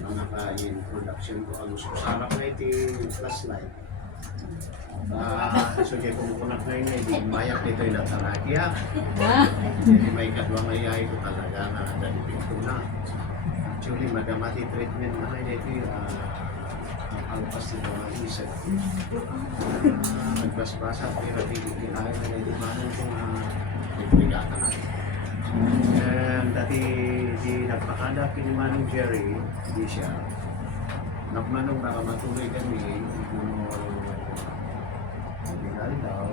mga ka-introduction ko ang sarap na iti flashlight. So kaya kung kunat na yun, hindi mayak nito yung natalakya. Hindi may kadwang ayay ko talaga na dalipin ko na. Actually, magamati treatment na rin ito ang pasti ko ng isa. Nagbasbasa, pero hindi na ito manong kung nagpigata na. Dati di nagpakada kinimanong Jerry, hindi siya. Nakmanong baka matuloy kami, hindi daw.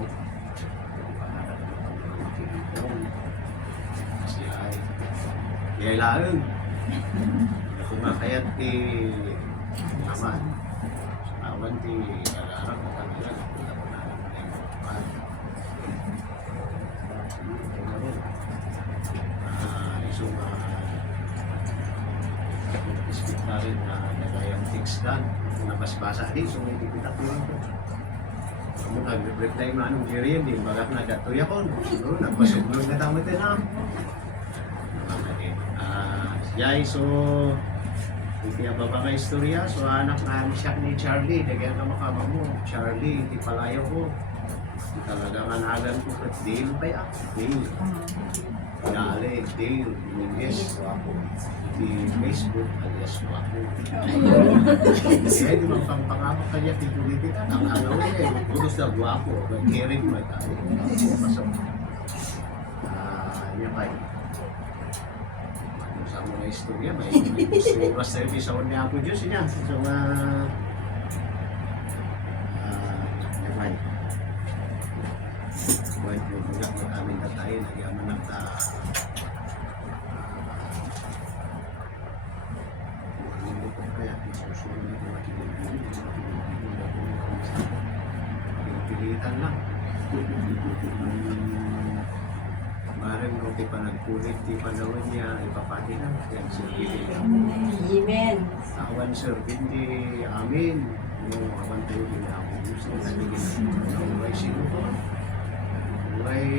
Pakada ka na pag-ibig kasi ay yailaang. Kumakayat di naman. Awan di alarang na talaga. Kita ko na lang na yung kapal. So, ispit na rin na nagayang fix gun. Nabasbasa din, so may dipitak yun ko. Kamu nag-reply mo anong Jerry, hindi bagak na gatoy ako. So, nagpasuglog na tamo din ha. Yay, so hindi ba ka istorya? So anak na siya ni Charlie, dagyan ka makama mo. Charlie, hindi palayo ko. Talagang anagan ko at Dale pa yan. Dale. Dale, Dale, Dominguez, Wapo. Di Facebook, alias Wapo. Kaya di magpangpangamak kanya, tigulitin ka. Ang alaw niya eh, putos na Wapo. Nag-caring mo tayo. Pasok. Yan kayo. Sa mga istorya, may plus service sa niya ako Diyos niya. So, buhay mo mga aming tatay, nagyaman ng kaya susunod na kung pinipilitan lang. Maring no, di pa nagkulit, di pa naman niya, ipapati na. Yan, sir, hindi. Amen. Awan, sir, hindi amin. Yung awan tayo, hindi ako. Gusto na nagiging naway sino ko. Naway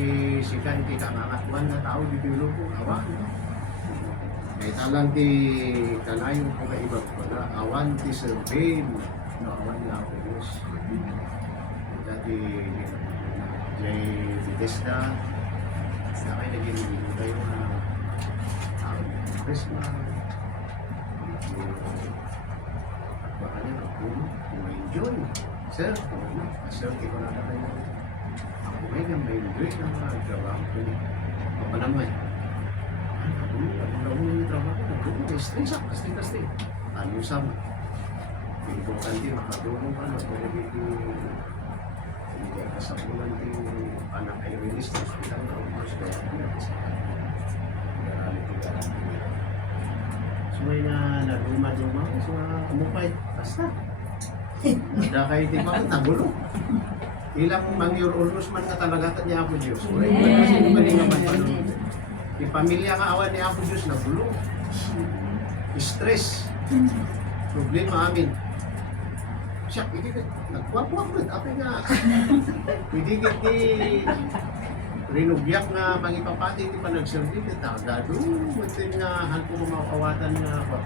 sikan, di kakakatuan na tao, di bilo ko. Awan. May talang di kanayong ko na iba pala. Awan, di sir, babe. No, awan niya ako, Diyos. Dati, Jay Bethesda. Sa akin naging tayo na Christmas. Baka niya, enjoy. Sir, sir, di ko na tayo. Ako ngayon may enjoy na mga trabaho ko niya. Apa naman? Ano yung trabaho ko? May stress ako, kasi. Ano sama? Importante, makadulong ka na. Pero dito, hindi ka sa bulan din anak ay release sa hospital na umos kaya so may na naguma-duma so umupay basta hindi kayo di ba nagulo ilang mangyur ulus man na talaga niya ako Diyos kasi mali naman yung pamilya nga awan niya ako Diyos nagulo stress problema amin siya, hindi ka, nagwap-wap rin, apa nga, hindi ka di rinugyak nga mangipapati, hindi pa nagservi, tagado, mutin nga, hanko mamakawatan nga ako.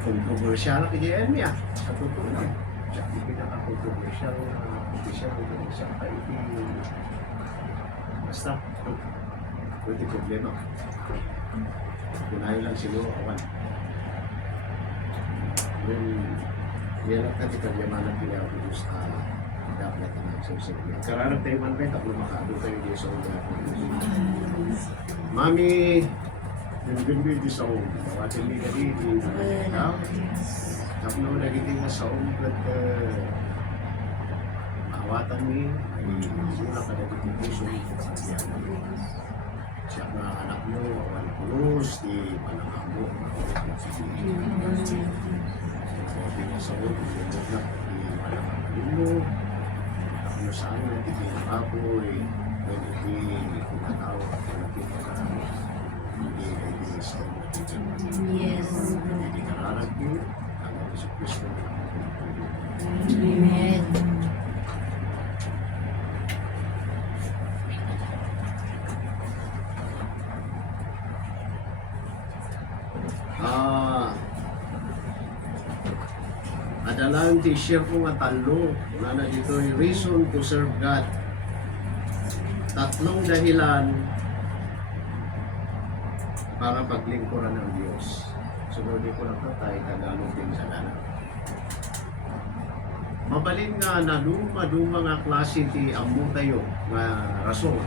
Kontrobersyal ka diyan niya, sa totoo lang. Siya, hindi pinaka-kontrobersyal na official ito sa IT. Basta, ito problema. Punayo lang siguro, awan. Yan lang kati pagyamanang pilihan ko sa dapat na nagsasabi. Kararap tayo man kayo, tapos makaado kayo di sa ulo. Mami, yung di sa ulo. Bawatin nila di ikaw. Tapos na nagitin na sa ulo at mawatan ni sila kada di puso siya mga anak mo, awan pulos, di panangamo. Hindi na sa ulo, hindi na panangamo mo. Ano saan na hindi pinakapoy, hindi pinatawag at pinagpipagkarami. Hindi sa ulo. Yes. Hindi kararagin, ang Yesu Cristo. Amen. adalan ti share ko nga talo na na dito yung reason to serve God. Tatlong dahilan para paglingkuran ng Diyos. Sunod ko na patay, Tagalog din sa ganan. Mabalin nga na duma nga klase ti amu tayo nga rason.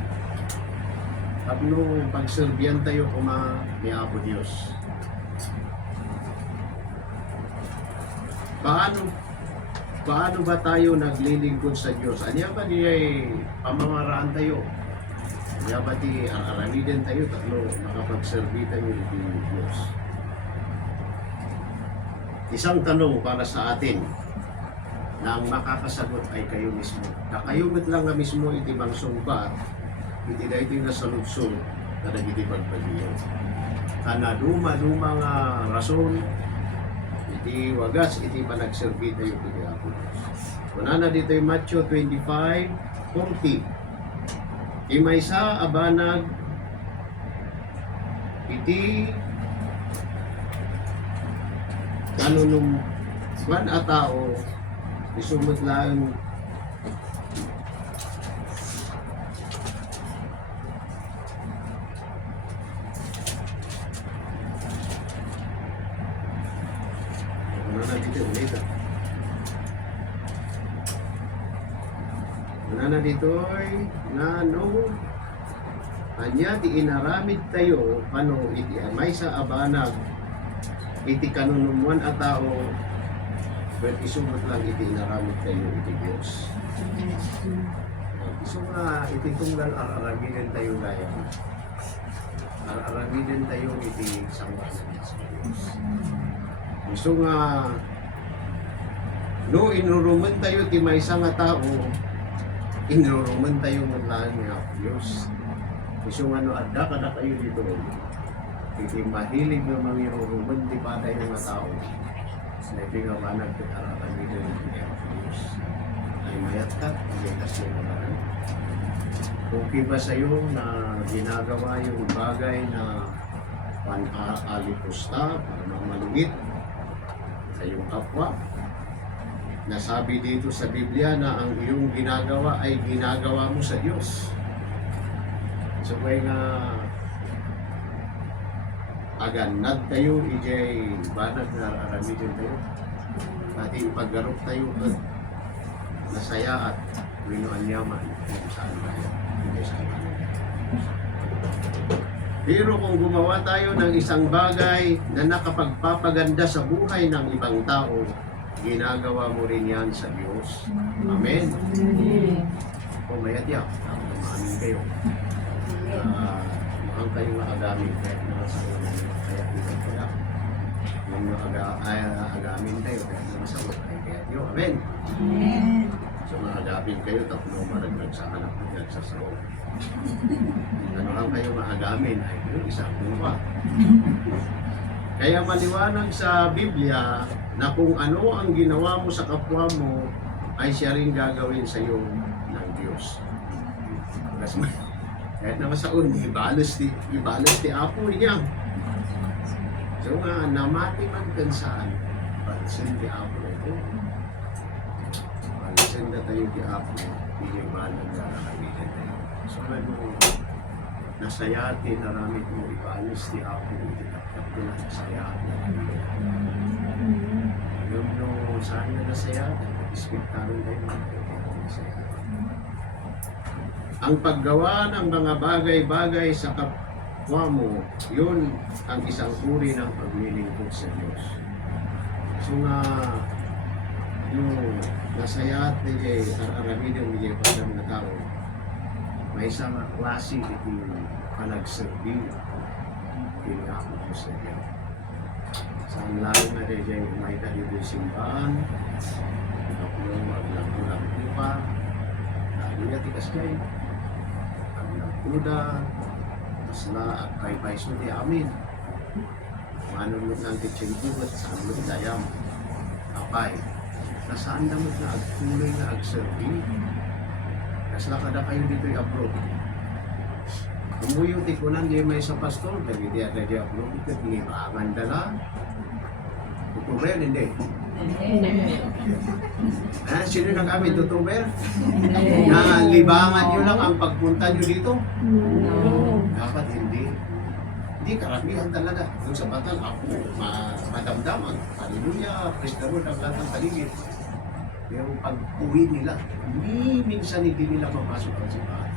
Tapno pagserbiyan tayo kuma ni Apo Diyos. Paano ba tayo naglilingkod sa Diyos? Anya ba di ay pamamaraan tayo? Anya ba di aramiden tayo tatlo makapagserbi tayo ni Diyos? Isang tanong para sa atin na ang makakasagot ay kayo mismo. Na kayo lang nga mismo iti bang sumbat, iti na iti nasaludsod na nagiti pagpagiyot. Kana duma nga rason, iti wagas, iti panagserbi tayo iti Apo Diyos. Una na dito yung Matthew 25:40. Imaysa abanag iti kanunumban a tao isumot lang na dito ay no anya ti inaramid tayo pano iti amay sa abanag iti kanunumuan a tao but isumot lang iti inaramid tayo iti Diyos. Iso nga iti tunggal araramiden tayo gaya araramiden tayo iti sangwasan sa Diyos. Iso nga no inuruman tayo ti maysa nga tao inuruman tayo ng nga Diyos. Iso nga no adda kada kayo dito iti mahilig nga mangiruruman di pa tayo nga tao na iti nga manag ti araramiden iti Diyos. Ay mayat ka, hindi kasi naman. Okay ba sa'yo na ginagawa yung bagay na pan-alipusta para mamalugit sa iyong kapwa? Nasabi dito sa Biblia na ang iyong ginagawa ay ginagawa mo sa Diyos. So kaya nga aganad tayo, ijay banag na aramidin tayo. Pati paggarok tayo at nasaya at winuan yaman kung saan tayo. Pero kung gumawa tayo ng isang bagay na nakapagpapaganda sa buhay ng ibang tao, ginagawa mo rin yan sa Diyos. Amen. Kung may atiyak, maamin kayo. Mahang kayo maagamit kahit mga sa ulo kaya kita kaya. Yung agamin kayo kahit mga sa ulo kaya kayo. Amen. Amen. So maagapin kayo, tapos maragdag sa hanap ng nagsasaw. Ano lang kayo maagamin, ay yung isang buwa. Kaya maliwanag sa Biblia na kung ano ang ginawa mo sa kapwa mo, ay siya rin gagawin sa iyo ng Diyos. Kasi kahit naman sa uni, ibalos ti Apo niya. So nga, namati man kansaan, pansin ti Apo ito. Senda tayo di Apo, hindi malang nakakalitan tayo. So ano, nasayati na ramit mo ipalis di Apo, hindi kapag ko na nasayati na ramit. Yung no, saan na nasayati, ispektaron tayo nasayati. Ang paggawa ng mga bagay-bagay sa kapwa mo, yun ang isang uri ng paglilingkod sa Diyos. So nga, yung nasayat ni aramidin ni Padam na tao, may isang klase iti panagserbi kini Apo Diyos na Diyan. Saan lalo na rin may tayo din simbahan, yung maglang-ulang lupa, lalo niya tikas kayo, maglang-uda, masla at kay-pais mo di amin. Manunod ng kitchentugot sa anong dayam, apay. Nasaan damot na agtuloy na agserbi? Kasla kada kayo dito'y abroad. Umuyo tikunan di may sa pastor, dahil di ada dia belum ikut libangan dala. Tutuber hindi. Sino nag-amin tutuber? Na libangan nyo lang ang pagpunta nyo dito? Dapat hindi. Hindi, karamihan talaga. Yung sa batal, ako, madamdaman. Hallelujah, praise the Lord, ang lahat ng paligid. Yung pag-uwi nila, minsan hindi nila mapasok ang simbahan.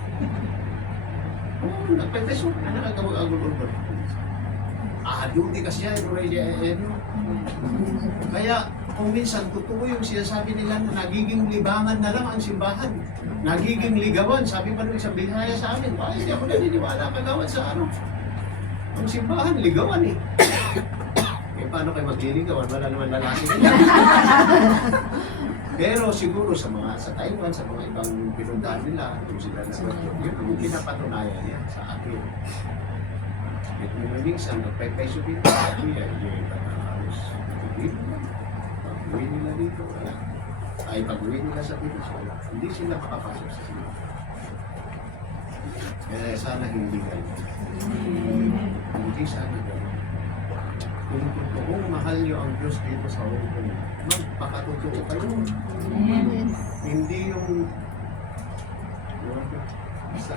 Oo, nagpapasok na nakagawag-agul-agul. Duty kasi yan, kaya kung minsan totoo yung sinasabi nila na nagiging libangan na lang ang simbahan. Nagiging ligawan. Sabi pa nung isang Bisaya sa amin, ay, hindi ako naniniwala kagawan sa ano. Ang simbahan, ligawan eh. Paano kayo magliligawan? Wala naman lalaki nila. Pero siguro sa Taiwan, sa mga ibang pinuntahan nila, kung sila nag-work, yun ang pinapatunayan niya sa akin. At nung minsan, nagpapaiso dito, sabi niya, yung halos pag-uwi nila dito, wala. Ay, pag-uwi nila sa Pinas, wala. Hindi sila makapasok sa sila. Kaya sana hindi ganyan. Hindi sana ganyan. Kung totoong mahal niyo ang Diyos dito sa Hong Kong, magpakatotoo kayo. Hindi yung isa.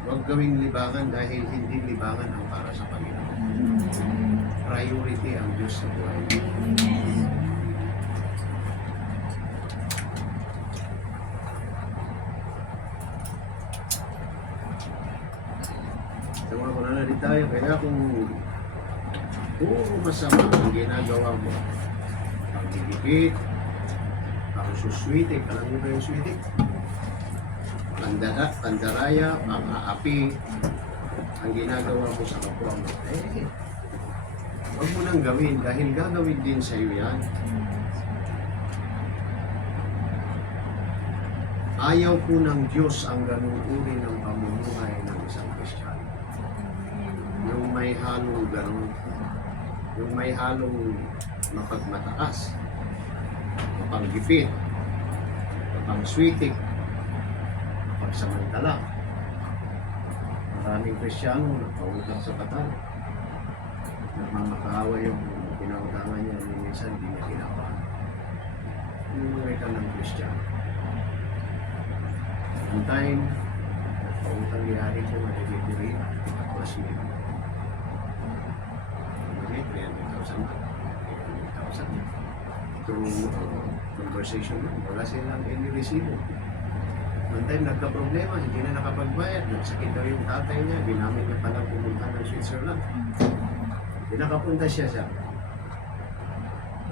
Huwag gawing libangan dahil hindi libangan ang para sa Panginoon. Priority ang Diyos sa buhay. Sa mga pananalig tayo, kaya kung puro masama ang ginagawa mo, pagdidikit, pagsuswitik, alam mo ba yung switik? Pandaraya, pang-aapi, ang ginagawa mo sa kapwa mo, huwag mo nang gawin dahil gagawin din sa iyo yan. Ayaw po ng Diyos ang ganung uri ng pamumuhay ng isang Kristiyano. Yung may halong ganun, yung may halong mapagmataas, mapanggipit, mapangswitik, mapagsamantala. Maraming Kristiyano nagpautang sa batal. Nagmamakahawa yung pinautangan niya, minsan hindi niya ginawa. Umuwi ka ng Kristiyano. One time, nagpautang niyari ko na delivery at classmate. 300,000 through conversation lang. Wala silang any resibo. One time nagka-problema, hindi na nakapagbayad. Nagsakit daw yung tatay niya, ginamit niya palang pumunta ng Switzerland. Pinakapunta siya siya.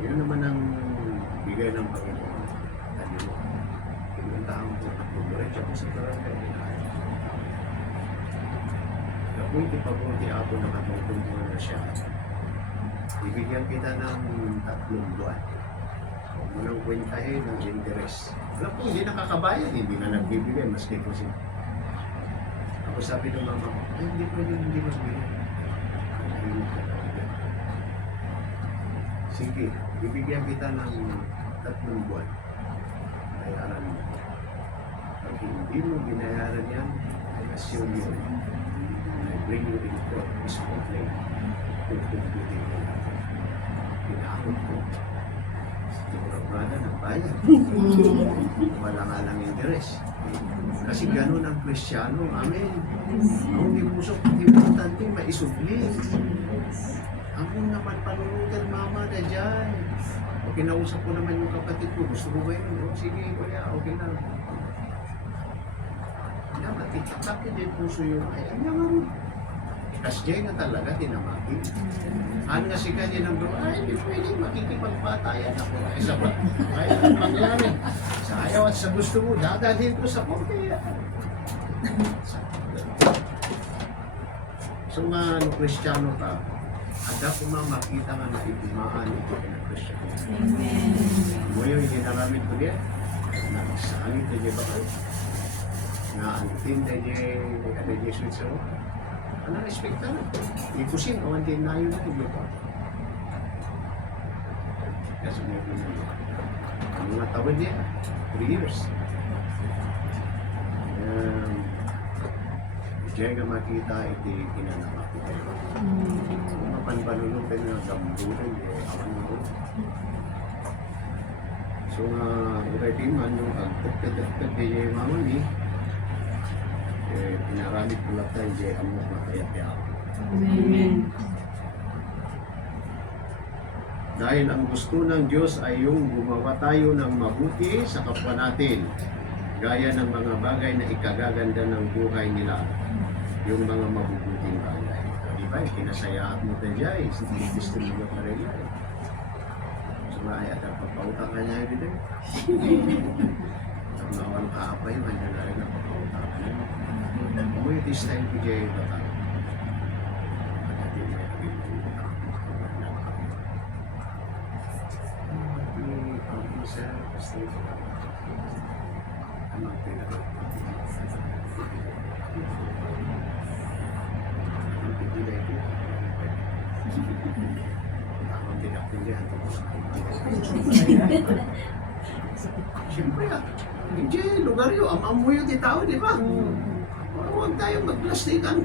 Yun naman ang bigay ng Panginoon. Dahil mo, pinuntahan ko at pumuretso ako sa barangay. Kapunti-papunti ako nakatungtong na siya. Ibigyan kita ng 3 buwan. Huwag mo nang kwentahin ng interest. Alam ko, hindi nakakabayad, hindi na nagbibigay, maski ko siya. Ako sabi ng mama ko, ay hindi pwede, hindi magbigay. Sige, ibigyan kita ng 3 buwan. Bayaran mo. Pag hindi mo binayaran yan, I assume yun. I bring you in court, is complaint. Tutubutin mo natin. Pinakot ko. Sigurado ng bayan. Wala nga lang interest. Kasi ganun ang Kristiyano. Amen. Ang ibusok, importante maisubli. Amon naman panunutan mama na dyan. O kinausap ko naman yung kapatid ko. Gusto mo ba yun? O sige, kuya, okay lang. Dapat itatakit din puso yung ay, ano kasi na talaga tinamaki. Ano nga si kanya ng bro, ay hindi pwede makikipagpatayan ako. Ay sa ba? Ay ang mangyari. Sa ayaw at sa gusto mo, dadalhin ko sa korte. So mga Kristiyano ka, ada ko makita nga na itimaan ito ng Kristiyano. Mo yung ginagamit ko niya, nagsangit na niya ba kayo? Na-antin na niya Switzerland. Ano respekta na? Ikusin, kawantin na yun na ito. Kasi may pinili. Ang mga tawad niya, 3 years. Diyan nga makita iti kinanamak ko kayo. Mga panbalulupin na gambulan, awan mo. So nga, already man yung agtagtagtagtag di mama ni, pinaramit ko lang tayo, di amok na kaya Amen. Dahil ang gusto ng Diyos ay yung gumawa tayo ng mabuti sa kapwa natin, gaya ng mga bagay na ikagaganda ng buhay nila, yung mga mabubuting bagay. Di ba, kinasayaan mo tayo dyan, hindi gusto mo ka rin yan. So nga ay at papautang ka niya yun din. Ang nawang kaapay, manyan na rin ang papautang ka niya. Kung it is time to jay batang. Siyempre hindi lugar yun, amamoy yung tao, di ba? Huwag tayong magplastikan.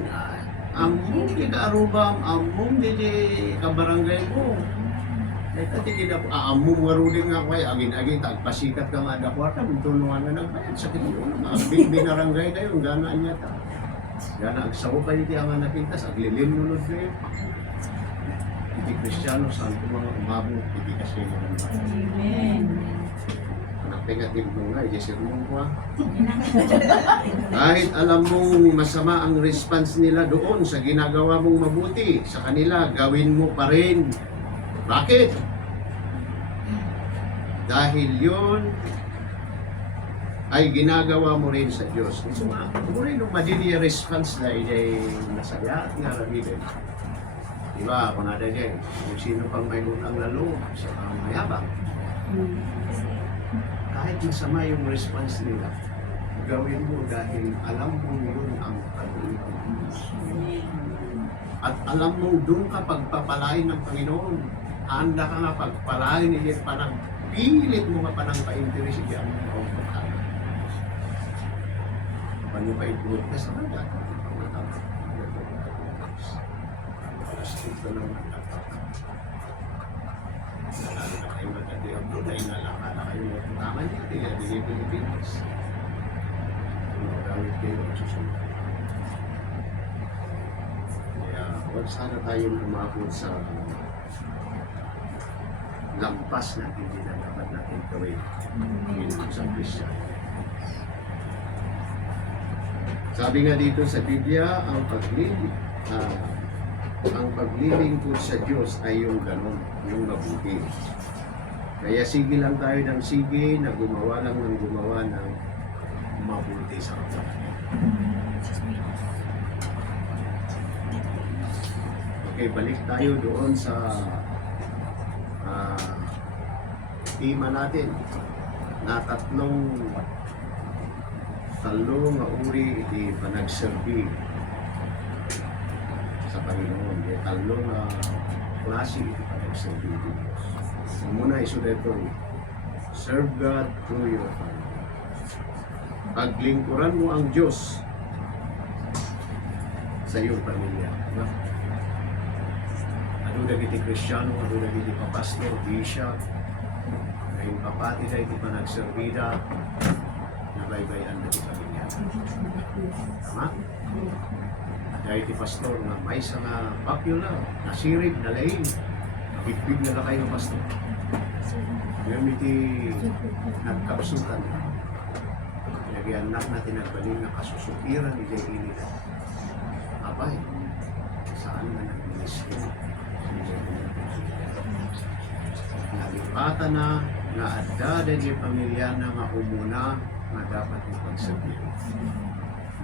Among di ka arubam, among di kabarangay mo. Ito di na among maruling nga kayo, agin-agin, tagpasikat ka nga dakwarta, tulungan na nagbayad sa kinyo. Binarangay kayo, gana niya ta. Gana agsaw kayo di ang napintas, aglilim nunod kayo. Hindi Kristiyano, saan ko mga umabot, hindi kasi yung Amen. Negative mo nga, i-desir mo ko. Kahit alam mong masama ang response nila doon sa ginagawa mong mabuti sa kanila, gawin mo pa rin. Bakit? Dahil yun ay ginagawa mo rin sa Diyos. So, mo rin yung madili response na ay nasaya at nga rabibin. Diba, kung nada dyan, kung sino pang may utang na loob sa mayabang. Kahit masama yung response nila, gawin mo dahil alam mo yun ang Panginoon. At alam mo doon ka pagpapalain ng Panginoon. Handa ka nga pagpalain niya parang pilit mo nga parang pa-interest siya ang mga pagkakas. Paano pa ituot ka sa mga Ito lang lalo na kayo nagkatiyak ay nalakala kayo na tutaman niya, kaya hindi Pilipinas. Kung magawit kayo ang susunod. Kaya huwag sana tayong umabot sa lampas na hindi na dapat natin gawin. Bilang isang Christian. Sabi nga dito sa Biblia, ang paglilingkod sa Diyos ay yung ganon, yung mabuti. Kaya sige lang tayo ng sige na gumawa lang ng gumawa ng mabuti sa kapwa. Okay, balik tayo doon sa tema natin na tatlong nga uri iti panagserbi sa Panginoon. Talo na klase iti panagserbi iti Diyos. Muna isulat ito, serve God through your family. Paglingkuran mo ang Diyos sa iyong pamilya. No? Ano na iti Kristiyano, ano na iti papastor, bishop, ngayong papati na iti panagserbida, nabaybayan na iti pamilya. Tama? Dahil iti pastor na may isa na popular, nasirig, nalain, big na kayo ng pastor. Ngayon iti nagkapsutan. Pinag-ianak natin nagbaling na kasusukiran ni Jay Abay, saan na nag-ministro? Nalipatan na adda yung pamilya na nga umuna na dapat ipagsabi.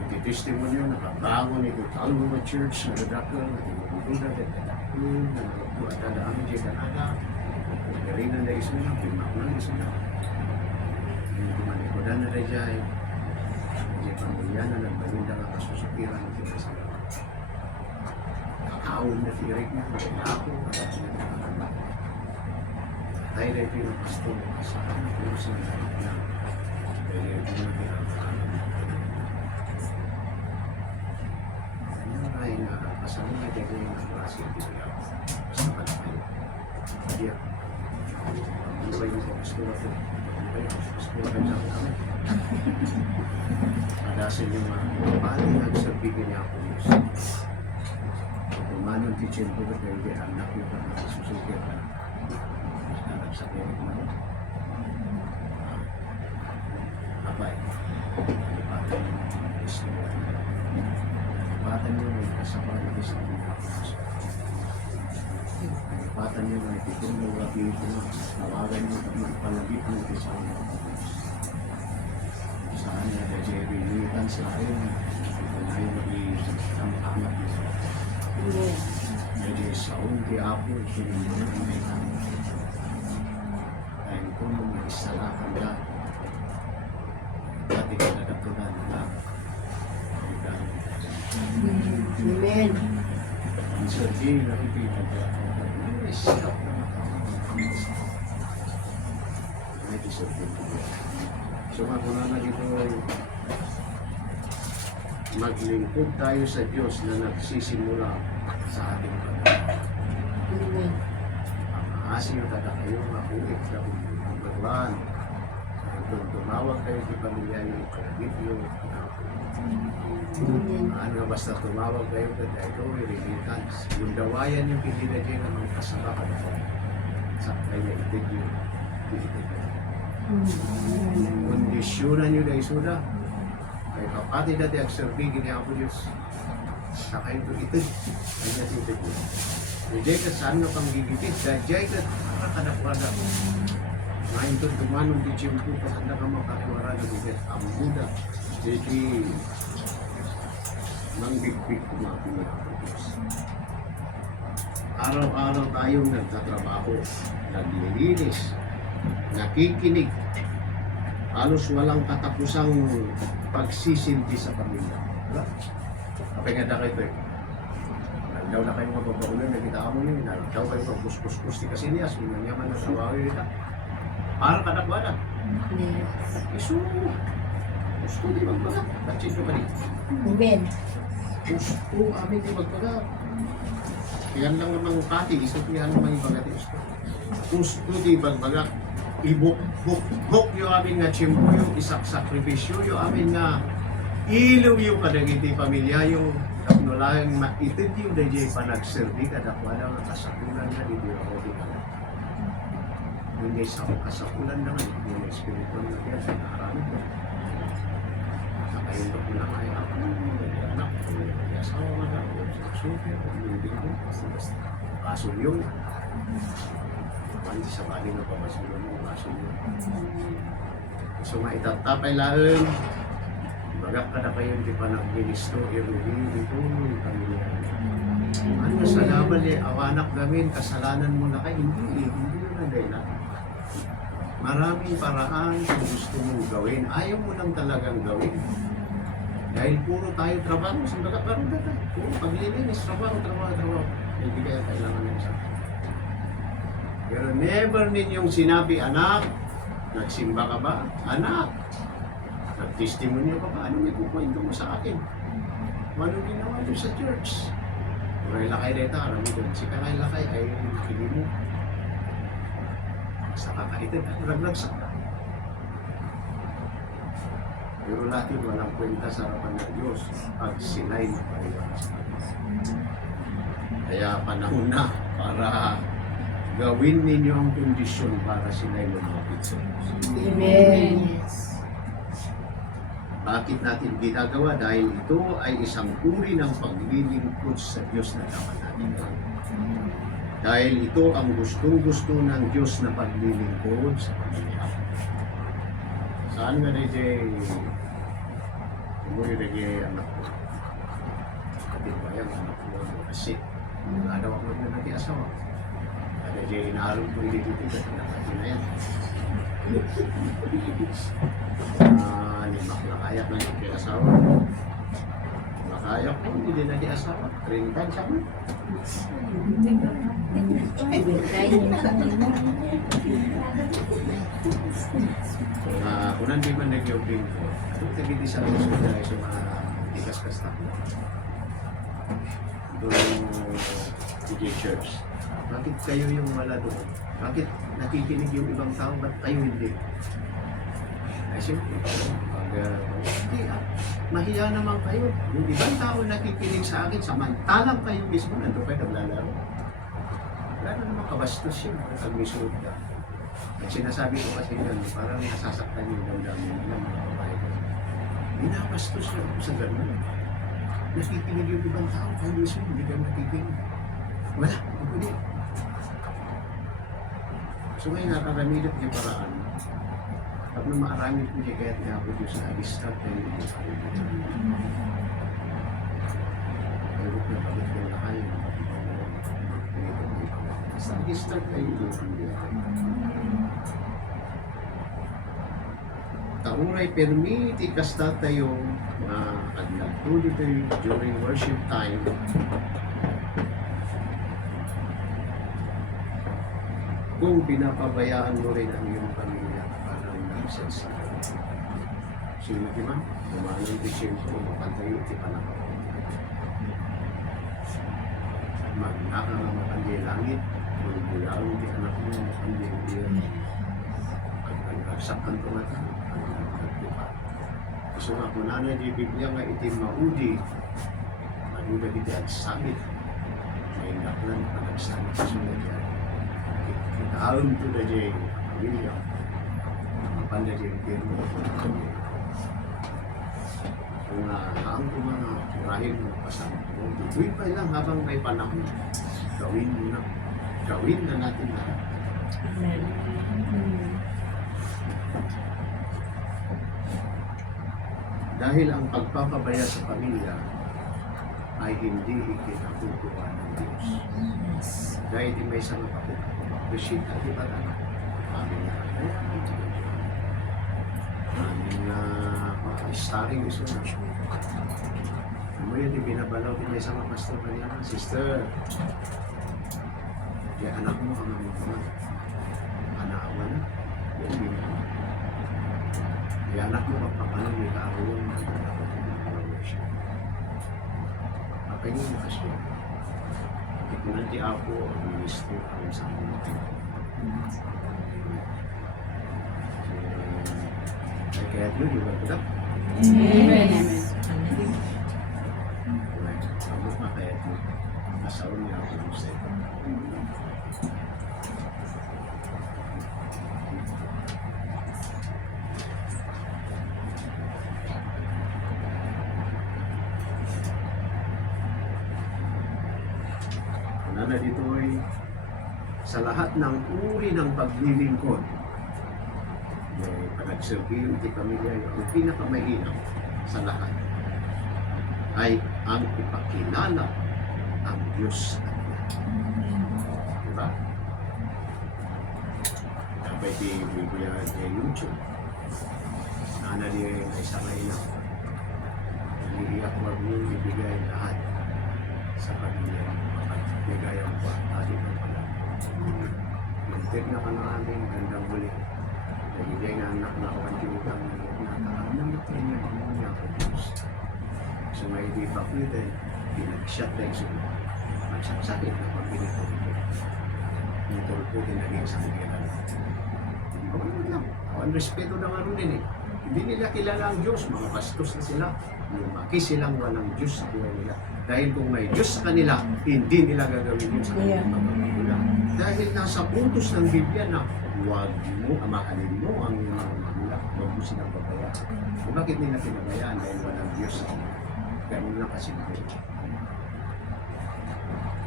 Nagtitestimonyo, nakabangon ito Talmud Church, nagdakal, nagtitulad, nagdakal, nagdakal, amin siya kanala, nagdarinan na iso na, pimaklan iso na. Hindi ko manikodan na rin siya, yung pamilya na nagbalinda nga kasusukiran ng kinasa. Kakawin na tirik niya, nagdako, tayo na ito yung pastor, kasama na po sa lahat na dahil ito na pinakalaan. Kasama na dyan yung klase yung bibigyan. Basta ka na kayo. Kaya, ang iba yung gusto ko. Kaya, gusto ko rin sa akin. Adasin yung mga pati nagsabigin niya ako yung kumanong teaching ko ba kayo di anak yung mga susukir na anak sa kaya mo. Abay, lipatan yung gusto ko. Lipatan yung may kasama na gusto ko. Lipatan yung may pitong na wabi ito na tawagan yung magpalagip ng kasama. Saan niya na Jerry Litan sa akin ito na yung mag-i-anak nito. Jadi sa unti ako sinunod ng may kami. Dahil kung mag-isalakan ka, dati ka nagatunan na Amen. ang sabihin na ipitag ka ay sarap na makakamit. May disappoint ko. So muna na dito ay maglingkod tayo sa Diyos na nagsisimula sa ating pagkakas. Amen. Ang aasing tada kayo makulit na pagbaguan. Kung tumawag kayo di pamilya yung kalagip yung ano basta tumawag kayo kada ito irilitan. Yung dawayan yung pinilagay ng mga kasama ka na sa kaya itig yung itig. Kondisyonan nyo dahil suda. Kaya kapati dati ang serbigin niya ako Diyos. Sa kayo ito itig. Ay natin itig mo. Diyay ka saan nga pang gigitid. Diyay ka nakakadakwada. Ngayon doon tumanong di tiyempo pa handa ka makakwara na bigit. Ang Buddha. Jadi mangbigpig kumapili ako Diyos. Araw-araw tayong nagtatrabaho. Naglilinis. Nakikinig. Halos walang katapusang pagsisinti sa pamilya. Wala. Kapag nga kayo ito eh. Nagdaw na kayong mababaunan, nakita mo yun. Nagdaw kayo pag-puspus-pus di Casillas. Yung nanyaman ng trabaho yun ito. Para kadakwada. Isu. Gusto di magbaga. Kachito ka dito. Amen. Gusto amin di magbaga. Yan lang naman pati. Gusto yan naman yung baga. Gusto di magbaga. Ibuk-buk yung amin nga tiyempo yung isak sakripisyo yung amin nga ilaw yung kadagiti pamilya yung kapnulayang maitid yung dayjay panagserbi kadakwada nga kasakulan na di ako di ka hindi sa kasakulan naman yung espiritual na kaya sa nakarami ko saka yung ko na kaya ako anak ko yung asawa mga ako sa super yung bingo kaso yung sa bali na pamasulan mo kaso yun. So maitatapay laon bagak ka na kayo di pa nag-ministro iruhin dito yung pamilya. Ano sa laban eh, awanak gamin, kasalanan mo na kayo, hindi na dahil maraming paraan kung gusto mong gawin, ayaw mo lang talagang gawin. Dahil puro tayo trabaho, sa parang data, puro paglilinis, trabaho. Hindi kaya kailangan ng sa pero never ninyong sinabi, anak, nagsimba ka ba? Anak, nag-testimonyo ka ba? Ano may kukwento mo sa akin? Ano ginawa mo sa church? Kung lakay na ito, alam mo doon, si Kakay Lakay ay hindi mo. Sa kakaitin, naglagsak ka. Pero natin walang kwenta sa harapan ng Diyos pag sila'y napariwalas. Kaya panahon na para gawin ninyo ang kondisyon para sila'y lumapit sa Diyos. Amen. Bakit natin ginagawa? Dahil ito ay isang uri ng paglilingkod sa Diyos na dapat natin gawin. Dahil ito ang gustong-gusto ng Diyos na paglilingkod sa pamilya. Saan nga na Jay? Umuwi na Jay anak ko. Kapit ba yan anak ko? Kasi nadawa ko na nag-iasawa. Ada Jay inaarong ko dito at nakati na yan. Ni maklakayak na yung kaya-asawa. Makaya ko, hindi din nag-iasawa. Ringkan siya mo. Kung hindi man nag-yobing ko, kung tagiti sa luso dahil sa mga tikas-kasta ko. to Church. Bakit kayo yung wala doon? Bakit nakikinig yung ibang tao, ba't kayo hindi? Ay siyempre, mahiya naman kayo. Yung ibang tao nakikinig sa akin, samantalang kayo mismo, nandun kayo naglalaro. Wala na naman kabastos yun pag may suot ka. At sinasabi ko kasi yan, parang nasasaktan yung damdamin ng mga babae ko. Binabastos na ako sa gano'n. Nakikinig yung ibang tao, kayo mismo, hindi kayo nakikinig. Wala, hindi. So ngayon nakakamilit yung paraan. Pag na maarami po niya kaya't nga po Diyos na alistat kayo yung pag-ibig. Ayot na pagod ko na kayo. Basta alistat kayo yung pag-ibig. Tauray permiti kasta tayo na nagtuloy tayo during worship time. Kung pinapabayaan mo rin ang iyong pamilya para nag-sense na kayo. Sino di ba? Kumalang di siyempre mapantayo, di pa na ako. Magnaka nga mapanday langit, bulbulaw, di anak mo mapanday diyan. Pag nagsakan ko nga tayo, ang nagkakita. So nga kung nanay di Biblia nga itim maudi, maduga di at sabit, may naklan pa nagsabit sa sunod yan. Taon to the day, pamilya, mapanda din mo. Kung haang ko mga rahim mo pasang mo, tuwid pa lang habang may panahon, gawin mo na. Gawin na natin lahat. Amen. Dahil ang pagpapabaya sa pamilya ay hindi ikinakukuha ng Diyos. Dahil di may isang appreciate at iba na aming starring gusto na. Ano yun, binabalaw din may isang pastor kanina, sister, kaya anak mo ang mga anaawa na. Kaya anak mo magpapanong may kaawang kapagin mo kasi. Ito nanti ako ang ministro ang sa mga kaya ito yung iba. Amen. Sabot na kaya ito. Asawa niya ako ng sa'yo. Na dito ay sa lahat ng uri ng paglilingkod, may panagserbiyo di pamilya, yung pinakamahirap sa lahat ay ang ipakilala ang Diyos sa kanila. Diba? Dapat i-bibigyan niya YouTube. Nana niya yung isang ina. Niliiyak mo yung ibigay lahat sa pamilya. Bigay ang pati ng pala. Muntik na ka na aming gandang huli. Nagigay na anak na kawantiwitang natakamit niya ang mga ako Diyos. So may di pa ko yun, pinag-shut tayo sila. Magsasakit na pag pinito ito. Nitol po din naging sangilan. Ano lang, ang respeto na nga rin eh. Hindi nila kilala ang Diyos, mga bastos na sila. Lumaki silang walang Diyos sa buhay nila. Dahil kung may Diyos sa kanila, hindi nila gagawin yun sa kanilang mga magulang. Dahil nasa utos ng Biblia na huwag mo, mahalin mo ang mga magulang, huwag mo silang babayaan. So, bakit nila pinabayaan? Dahil walang Diyos sa kanila. Ganun lang kasi nila.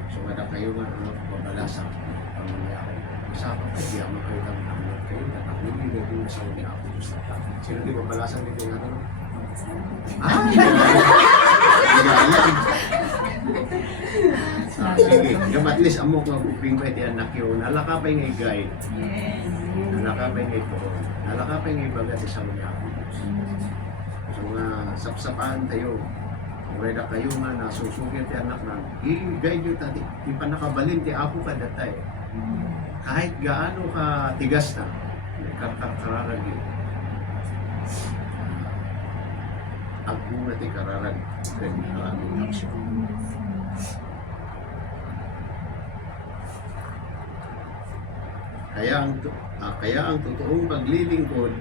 So, kada kayo nga, babalasang pamangyari. Usapan kayo, di ako kayo lang naman kayo, natakuli na din sa ulit ako Diyos na tayo. Sino di babalasang dito yung ano? Sige, yung at least amo ko kuping ba iti anak yun, nalakapay nga i-guide, nalakapay nga ito, nalakapay nga ibagat sa mga ako. So nga, sapsapahan tayo, kung reda kayo nga nasusugyan ti anak na, i-guide nyo tati, di pa nakabalin ti ako ka datay. Kahit gaano ka tigas na, kararag yun. Agbunga ti kararag, kaya maraming aksyon. Kaya ang totoong paglilingkod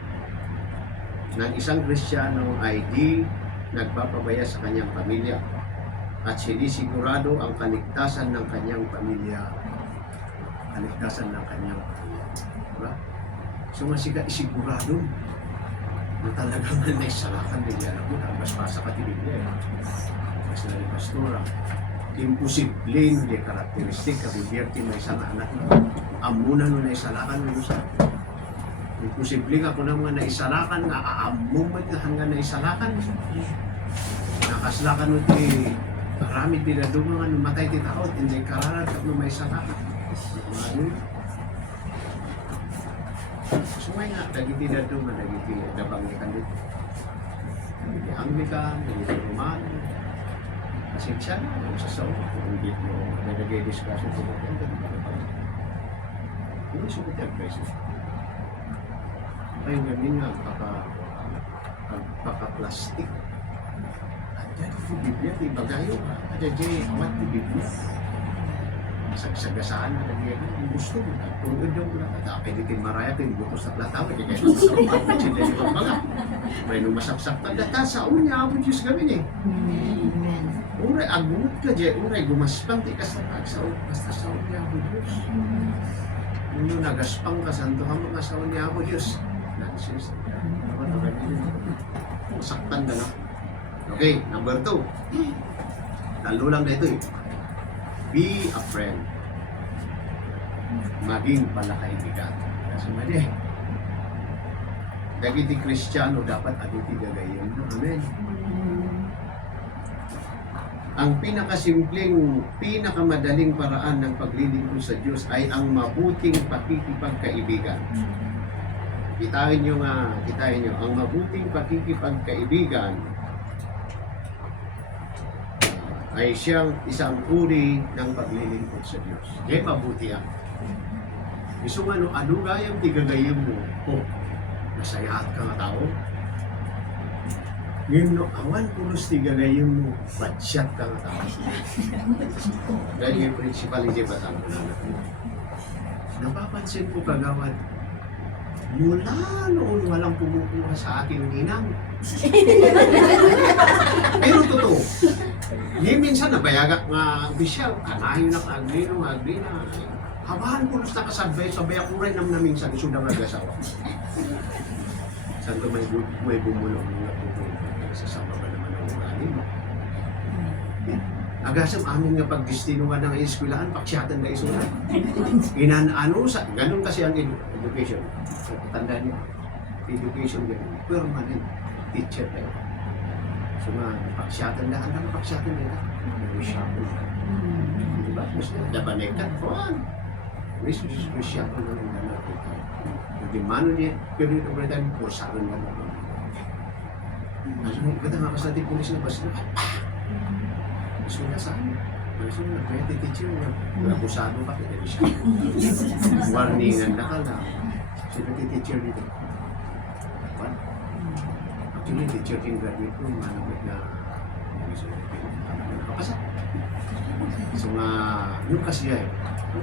ng isang Kristiyano ay di nagpapabaya sa kanyang pamilya at sinisigurado ang kaligtasan ng kanyang pamilya. Kaligtasan ng kanyang pamilya. Diba? So masiga isigurado na talagang naisalakan nila na po ang basbasa ka tibigya. Kasi na ni Pastora, imposible hindi karakteristik kabibiyerti may isang anak na amunan mo na isalakan mo sa imposible nga kung naman na isalakan nga aamong mo hanggang na isalakan nakaslakan mo ti marami tinadungan nga numatay ti tao hindi kararan ka mo may isalakan sumay nga dagiti tinadungan dagiti dabang ni kandit dagiti Anglican, dagiti Romano kasi siya na sa sao kung hindi mo nagagay-discuss ito mo hindi sumit ang presyo ay gamin nga pagpaka-plastic ada di Biblia di bagayo ada di awat di Biblia sagsagasaan na lagi ang gusto mo kung undang mo na pwede din maraya din butos na plataw kaya kaya sa sila yung mga may numasaksak na data sa unya ako Diyos gamin eh uray agunot ka dyan uray gumaspang di ka sa basta sa unya ako Diyos nung nagaspang ka santo ka mga sa unya ako Diyos nonsense saktan ka na okay, number 2 talo lang na ito eh be a friend maging palakaibigan kasi mali dagiti Kristiyano dapat aditi gagayon amen ang pinakasimpleng pinakamadaling paraan ng paglilingkod sa Diyos ay ang mabuting pakikipagkaibigan kitain nyo ang mabuting pakikipagkaibigan ay siyang isang uri ng paglilingkod sa Diyos. Kaya mabuti yan. Gusto nga ano gayang tigagayam mo, masayaat ka nga tao. Ngayon awan pulos tigagayam mo, badsyat ka nga tao. Dahil yung principal hindi ba tao na napapansin ko kagawad, mula noon walang pumupuha sa akin ninang. Pero totoo, hindi minsan nabayagak nga opisyal, kanahin na agrino, habahan ko na kasabay ako rin namin sa isyo na mag-asawa. Santo may bumulong na tutulong sa sama ba naman ang ugali mo. Agasam amin nga pag-destinuhan ng eskwelahan, paksyatan na isunan. Ganun kasi ang education. Tandaan niyo, education ganun, permanent teacher tayo. So nga, paksyatan na, ang paksyatan nila. Wisyapo. Diba? Dabanekat, kuhan. Wisyapo na rin na natin. Hindi mano niya, period of time, kursaron na natin. Kata nga kasi natin pulis na basta, gusto na saan? Gusto na, kaya teacher na, napusado ka, kaya wisyapo. Warningan na ka lang. So, teacher dito. Actually, teacher king graduate ko, manabot na nakapasa. So nga, yung kasi ay,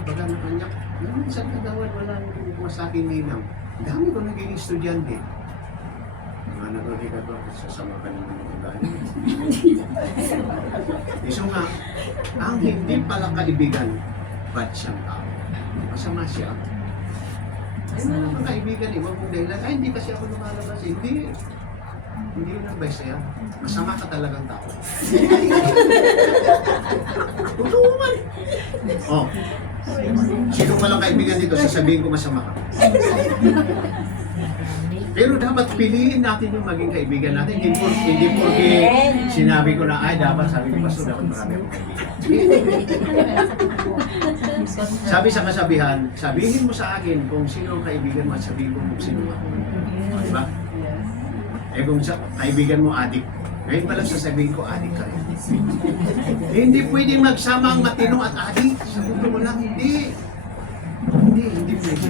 baga na kanya, yung isang kagawan, wala nang kumukuha sa akin ninang. Dami ko naging estudyante. Mga nagagigad ko, sasama ka naman ng ugali. So nga, ang hindi pala kaibigan, bad siyang tao. Masama siya. Ay, wala naman kaibigan, iwag mong dahilan. Ay, hindi kasi ako lumalabas. Hindi. Hindi yun ang best yan. Masama ka talagang tao. Totoo man. Oh. Sino palang kaibigan dito, sasabihin ko masama ka. Pero dapat piliin natin yung maging kaibigan natin. Hindi porque sinabi ko na, ay dapat, sabi ko, Pastor, dapat marami akong kaibigan. Sabi sa kasabihan, sabihin mo sa akin kung sino ang kaibigan mo at sabihin ko kung sino ako. Diba? Eh kung kaibigan mo adik, ngayon pa lang sasabihin ko adik ka rin. Hindi pwede magsama ang matino at adik. Sabi mo lang, hindi. Hindi pwede.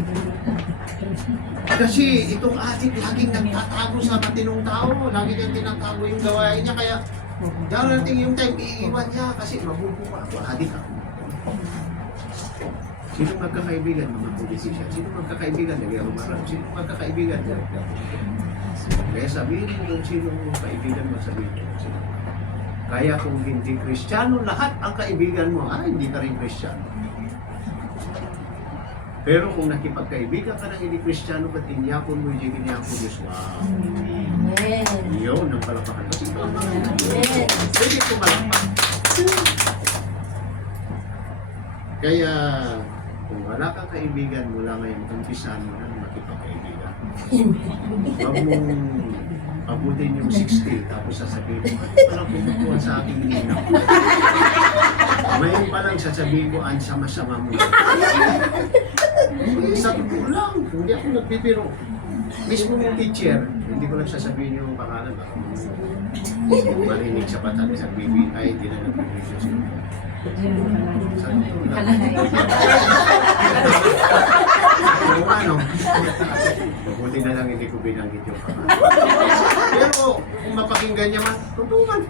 Kasi itong adik laging nagtatago sa matinong tao. Lagi niyang tinatago yung gawain niya. Kaya darating yung time, iiwan niya kasi mabubuka ako, adik ako. Sino magkakaibigan, mga politician? Sino magkakaibigan, nag-iarong-arang? Sino magkakaibigan? Kaya sabihin mo kung sino ang kaibigan mo, sabihin mo kung sino. Kaya kung hindi Kristiyano, lahat ang kaibigan mo, hindi ka rin Kristiyano. Pero kung nakipagkaibigan ka ng hindi Kristiyano, ba't inyakon mo yung inyakon Diyos? Wow! Yun, ang palapakan. Kasi pwede pumalakpak. Kaya, kung wala kang kaibigan mula ngayon, umpisahan mo na makipagkaibigan. Huwag mong pabutin yung 60, tapos sasabihin mo, ano palang kumukuha sa aking ninang? Ngayon pa lang sasabihin ko, ang sama-sama mo. Sabi ko lang, hindi ako nagbibiro. Mismo yung teacher, hindi ko lang sasabihin yung pangalan. Marinig sa bata, sabihin, ay, hindi na nagbibiro siya. Sabi ko lang. Ano? Mabuti na lang hindi ko binanggit yung pangalan. Pero kung mapakinggan niya man, tutuman.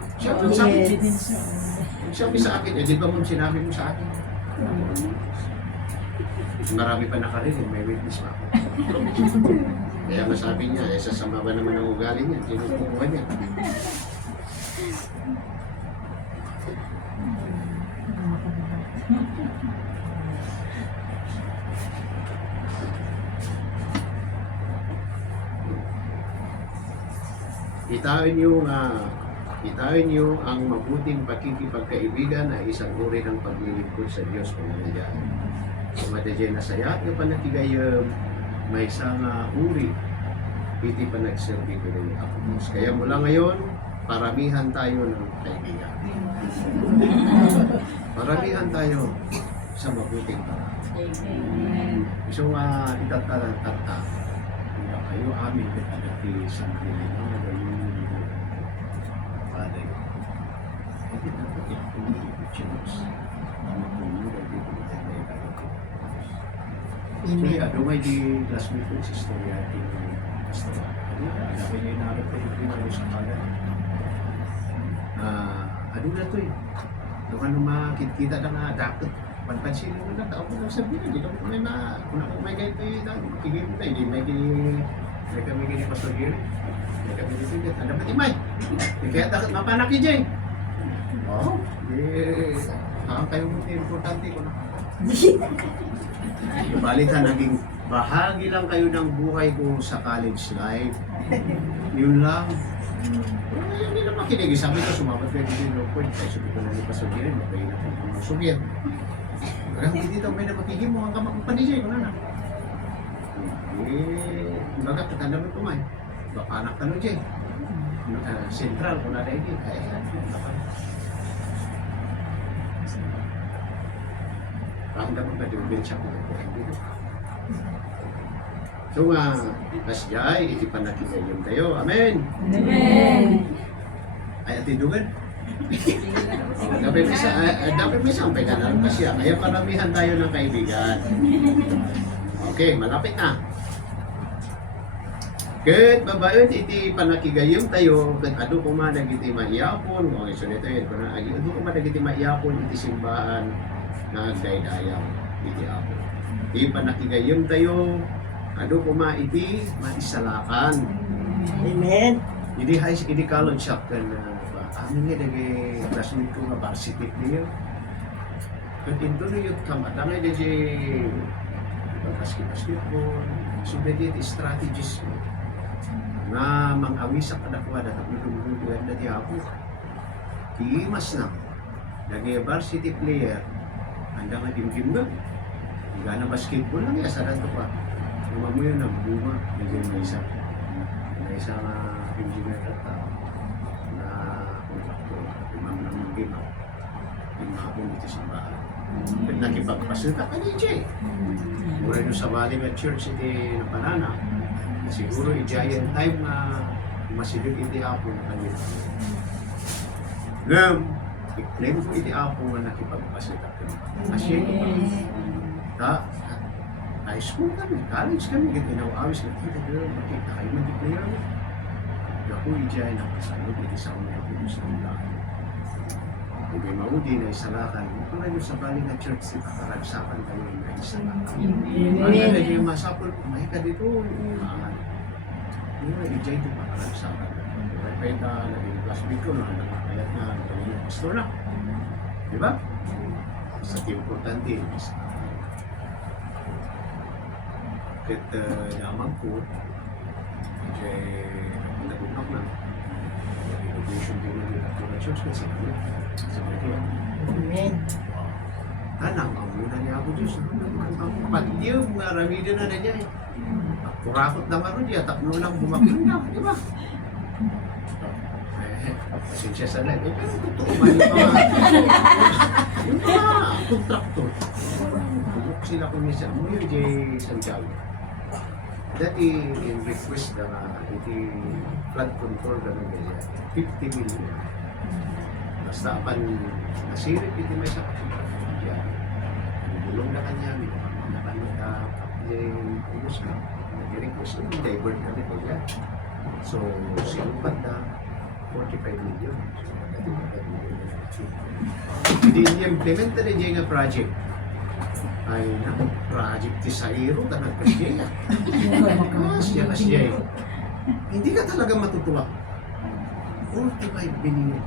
Sabi sa akin, di ba mo sinabi mo sa akin? Marami pa nakarinig, may witness pa ako. Kaya masabi niya, sasama ba naman ang ugali niya? Tinukuha niya. Itawan niyo ang mabuting pakikipagkaibigan na isang uri ng paglilingkod sa Diyos kung nandiyan. Kumadadyan na saya, yung panatigayam, may isang uri, iti pa nagserbi ko rin ako. Kaya mula ngayon, paramihan tayo ng kaibigan. Paramihan tayo sa mabuting paraan. So, itatarantata, kayo amin kapagati sa Pilipino, Father, ito na po yung pumili Diyos. Ang pumili dito na tayo kaya dumay di classmate ko si istorya ating pastor. Dapat niya inarap ko yung pinalo sa kagan. Ano na ito eh. Kung ano makikita na nga dapat. Panpansin mo na tao ko lang sabihin. Hindi ko may kung ako may ganito eh. Makikita mo na. Hindi may kami gini Pastor Giri. May kami gini. Ano ba timay? Kaya dapat mapanak yun dyan. Oo. Saan kayo importante ko na. Balitan, naging bahagi lang kayo ng buhay ko sa college life. Yun lang. Hindi na makinig. Sabi ko, sumabat kayo dito yung low point. Kaya sabi ko na ni Pastor Giri, mabay na kayo ng sugyan. Kaya hindi dito may napakigim mo ang kamakapaniday ko na na. Baga, katanda mo ito nga eh. Baka anak ka nun dyan. Central, kung na rin dito. Parang dapat na din siya kung dito. So kasjay, iti panakinayon tayo. Amen! Amen! Ay, atidungan. Dapat may sampay ka na lang siya. Kaya paramihan tayo ng kaibigan. Okay, malapit na. Ket babayon iti panakigayom tayo ket adu kumadag iti maiyapon o iso nito yun kuna adu kumadag iti maiyapon iti simbahan na agdaydayaw iti apo. Iti panakigayom tayo adu kuma iti maisalakan. Amen. Idi college shop kan amin nga dagi classmate ko nga varsity player. Ket into yut kam atangay dagi basketball. So dagi strategies na mang-awisak ka dakwa dapat nagulubuhan na diyapo. Iimas na. Dagi varsity player. Anda nga dim-dim na. Hanggang na basketball lang ya. Sarang ito pa. Luma mo yun ang bunga. Nandiyan may isa. May isa nga engineer at tao. Na kontraktor. Imam na mga ginaw. Imabong ito sa bahay. Nakipagpasil ka ni Jay. Mula doon sa Valley at Church iti na panana. Siguro i-giant time na masilip iti apo na kanila. Ngam, i-claim ko iti apo na nakipagpasita ko. Asya ko pa. High school kami, college kami, ginaw-awis na kita ko, makita kayo mag-player mo. Ako i-giant ang kasalog, iti sa mga ako sa mga. Hindi maudi na isalakan. Ito na yung sa bali na church, si pakaragsakan kayo na isalakan. Amen. Ano na yung masapol, may ka dito. Yung ijay ito pakaragsakan. Kaya ka naging classmate ko, nakakayat na naging pastor na. Di ba? Sa importante, kahit naman ko, nagunak na. Innovation din ng church kasi kami. Sabi ko, Amen. tanang, ang muna niya ako Diyos. Ang pagdiyo, mga ramida na niya eh. Kurakot naman rin niya, tapno lang bumakit na, di ba? Pasensya sa life. Eh, pero totoo man yung mga kontraktor. Bubuk sila kung isa. Mo yung J. Santiago. Dati in request na iti flood control gano'n ganyan. 50 million. Basta pan nasirip iti may sa kapityan. Bulong na kanya, may napanood na yung ayos na. Nag-request yung divert kami ko yan. So, sinupad na 45 million. Hindi implement na rin yung project. Ay na, project ti Sairo ka nagkasya. Kasya. Hindi ka talaga matutuwa. 45 billion.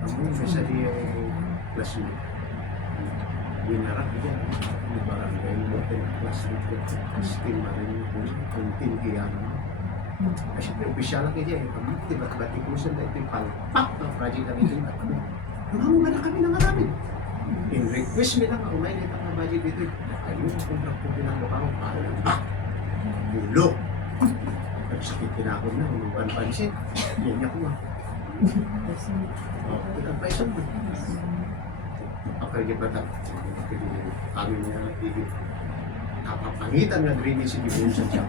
Amoy, may sa di class mo. Binarap niya. May barangay mo, class mo. Still marin kung tingiyan mo. Kasi official lang kaya kami, diba tikusan na ito yung palpak na project kami din at kami. Namamunga na kami ng maraming. In request me lang, umay na itang budget dito. Ayun, ang kontrak ko pinagawa ko, parang bulo. Nagsakit pinakon na, umuban pansin. Yan niya ko nga. Pinagpaisan mo. Apalagi ba ito? Kami niya natigil. Kapapangitan na rin si Dibon sa tiyak.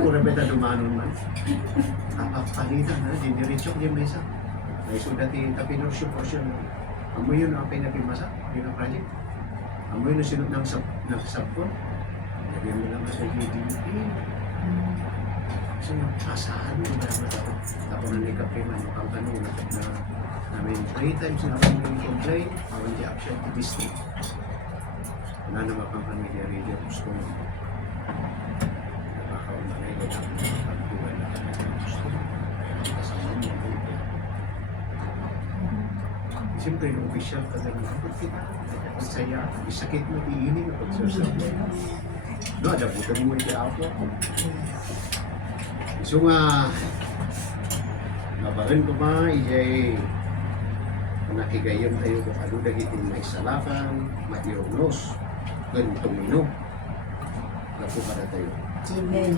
Ura ba ito dumanon man? Kapapangitan na, diniritsyok yung mesa. Ay sudatin kapinosyo portion. Amoy yun ang pinapimasa, yun ang project. Amoy yun ang sinod ng sabpon. Lagyan mo naman sa GDP. So, asahan mo na naman ako. Ako na nikapiman, ang kanong na namin 3 times na ako nang complain, awan di action to district. Wala naman pang pamilya rin yung gusto mo. Nakakaon na rin ang pagtuwa na gusto mo. Kasama mo ang pagtuwa. Siyempre, yung official ka na nakapag kita. Ang saya, isakit mo, iinig ang pagsasabi. No, adabutan mo iti ako. So nga, nabarin ko ba, ijay, nakigayon tayo kung ano dagitin may salakan, matiunos, gantumino. Napo para tayo. Amen.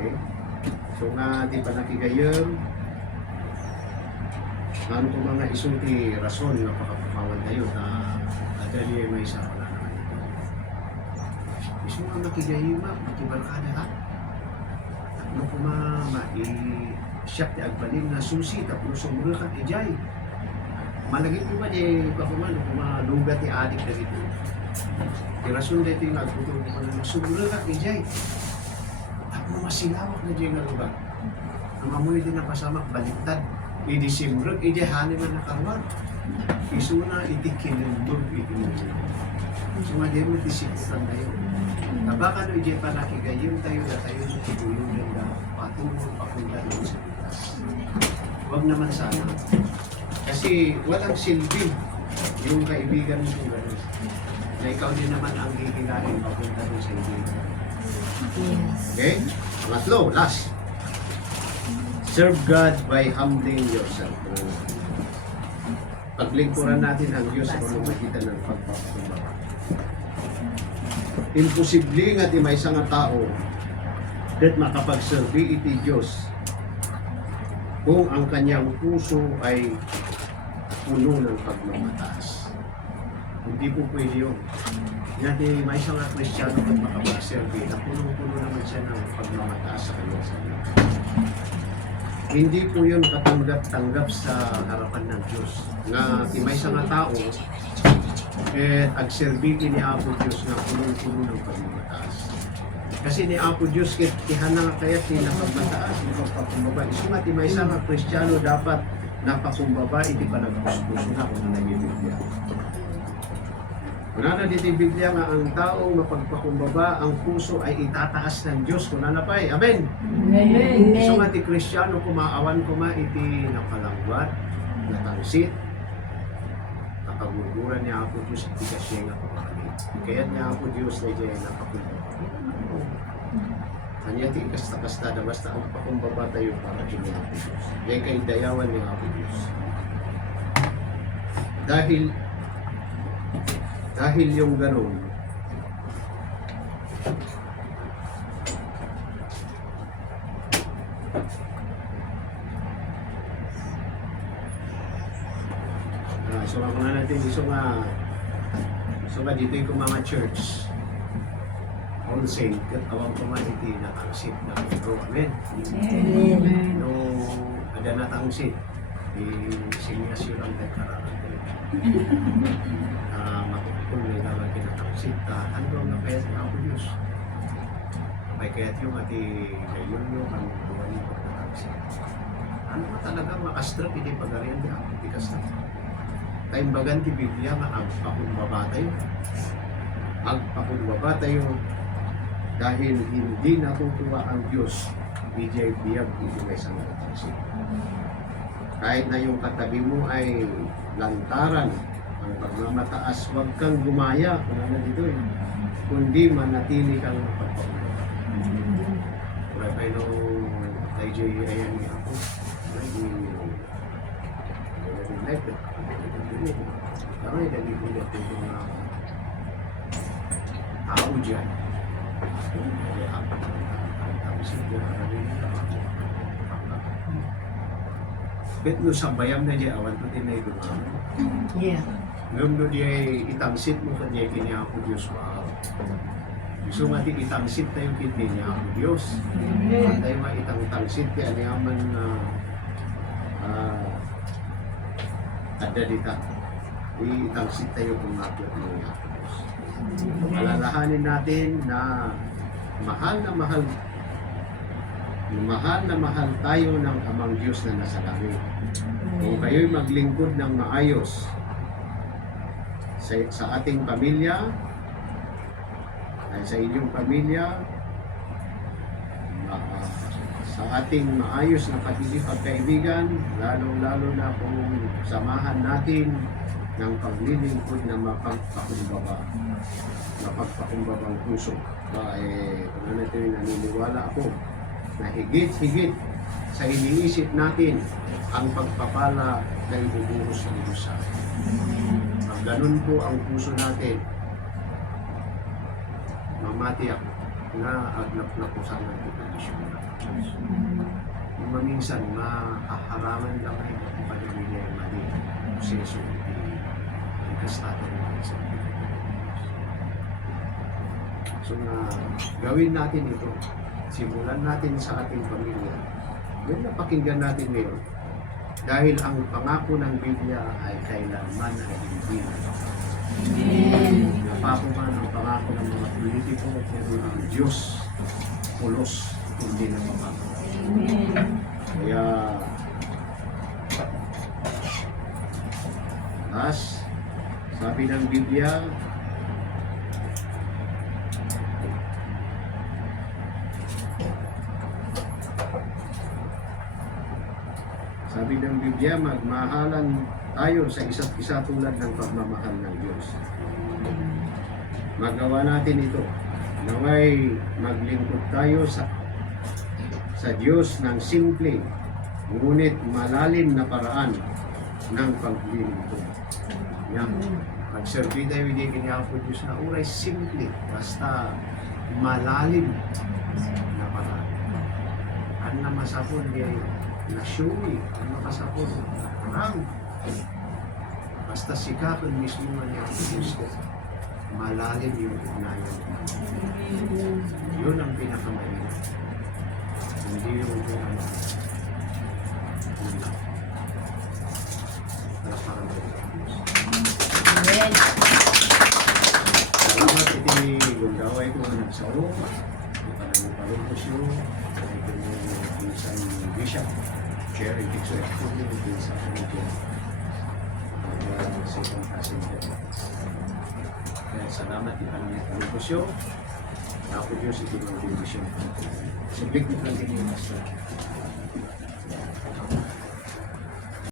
Okay. So nga di pa nakigayon, ano ko mga isulti rason na pakapawan tayo na adali may isa wala naman ito. Isu nga nakigayon ma, makibarkada ha. Ano ko i-siyak ti agbalin na susi tapos sumuro ka ijay. Malagit mo ba di pakuman kung malugat ti adik na dito. Rason dito yung nagputol ko na sumuro ka ijay. Masilawak na dyan nga lugar. Ang amoy din na pasamak baliktad. I-December, i-Jehani man nakarwar. Isu na itikinendog, itinendog. So nga din mo tisiputan tayo. Kabaka no i-Jeh pa nakigayon tayo na tayo sa titulong din na patulong papunta doon sa litas. Huwag naman sana. Kasi walang silbi yung kaibigan mo kung gano'n. Na ikaw din naman ang hihilahin papunta doon sa kaibigan. Okay? Pangatlo, last. Serve God by humbling yourself. Paglingkuran natin ang Diyos sa pamamagitan ng pagpapakumbaba. Imposible nga di may isang tao that makapagserbi iti Diyos kung ang kanyang puso ay puno ng pagmamataas. Hindi po pwede yun. Natin may isang Kristiyano kung makapagserbi na puno-puno naman siya ng pagmamataas sa kanyang sarili. hindi po yun katanggap-tanggap sa harapan ng Diyos. Nga timay sa nga tao, agserbiti ni Apo Diyos na punong-puno ng pagmamataas. Kasi ni Apo Diyos, kihan na nga kaya pinapagmataas, ipagpakumbaba. Iso nga timay sa nga Kristiyano dapat napakumbaba, hindi pa nagpuspuno na kung nagibigya. Kung na dito yung Biblia nga ang taong mapagpakumbaba, ang puso ay itataas ng Diyos. Kung na pa Amen. Amen. So nga ti Kristiyano, kumaawan ko ma iti napalangwat, natangsit, napaguguran niya ako Diyos, iti kasya nga pamakalit. Kaya niya ako Diyos na iti napakumbaba. Kanya ti kasta-kasta na basta ang pakumbaba tayo para kini ako Diyos. Kaya kay dayawan niya ako Diyos. Dahil yung ganun, so ako na natin, so nga dito yung mga church, all saint, kat awang kumaniti na tangsit na ito, amen. Amen. No, ada na tangsit, sinyasyon ang deklaraan ko. Matukul na ilang kinatangsit, ano ang napayat ng ako Diyos? May kaya't yung ati ngayon yung ang buwan yung pagkatangsit. Ano ba talagang makastrap, hindi pag-ariyan niya ako, hindi kastrap. Tayong bagan ti Biblia nga agpakumbaba tayo. Agpakumbaba tayo dahil hindi natutuwa ang Diyos BJ biyag hindi may sa mga. Kahit na yung katabi mo ay lantaran ang pagmamataas, huwag kang gumaya kung ano dito kundi manatili kang mapagpakumbaba. Kaya pa nung DJ ayan niya ako United. Karena dari budak itu tahu dia. Tapi dia ada bet lu sambayam na dia awan tuh tinay ko. Yeah. Ngayon do dia itangsit mo kanya kini ako Diyos wow. Gusto mati itangsit tayo kini niya ako Diyos. Tayo maitangsit kaya niyaman na ada dita. Itangsit tayo kung mapot mo yung Diyos. Alalahanin natin na mahal na mahal tayo ng Amang Diyos na nasa langit. Kung kayo'y maglingkod ng maayos sa ating pamilya, ay sa inyong pamilya, sa ating maayos na pagkaibigan, lalong-lalo na kung samahan natin ng paglilingkod na mapagpakumbabang puso. Kung ano ito yung naniniwala ako na higit-higit sa iniisip natin ang pagpapala na ibubuhos ng Diyos sa atin. Pag ganun po ang puso natin, mamati ako na aglap na po sana ang kondisyon natin. Yung maminsan, mahaharaman lang ay pag-ibigay ang mali proseso ng kastado ng isang so gawin natin ito. Simulan natin sa ating pamilya. Yung napakinggan natin ngayon, dahil ang pangako ng Biblia ay kailanman ay hindi napakuman ang pangako ng mga politiko at ng Diyos pulos hindi na mapako. Kaya sabi ng Biblia, magmahalan tayo sa isa't isa tulad ng pagmamahal ng Diyos. Magawa natin ito. Naway maglingkod tayo sa Diyos ng simple, ngunit malalim na paraan ng paglilingkod. Yan. Pag-serve tayo, hindi kanya po Diyos na uray simple, basta malalim na paraan. Ano na masapon niya na shuwi, ano masapon, parang basta sikapin mismo niya ang Diyos ko. Malalim yung ugnayan. Yun ang pinakamahirap. Hindi yung Palakpakan po. Amen. Salamat iti gundaway ko nagsaro. Di pa namin palumpos yun. Ito yung isang bishop. Chair, hindi ko ito yung isang committee. Second passenger. Kaya salamat di pa namin palumpos yun. Ako Diyos iti yung division. Subject mo lang din yung master.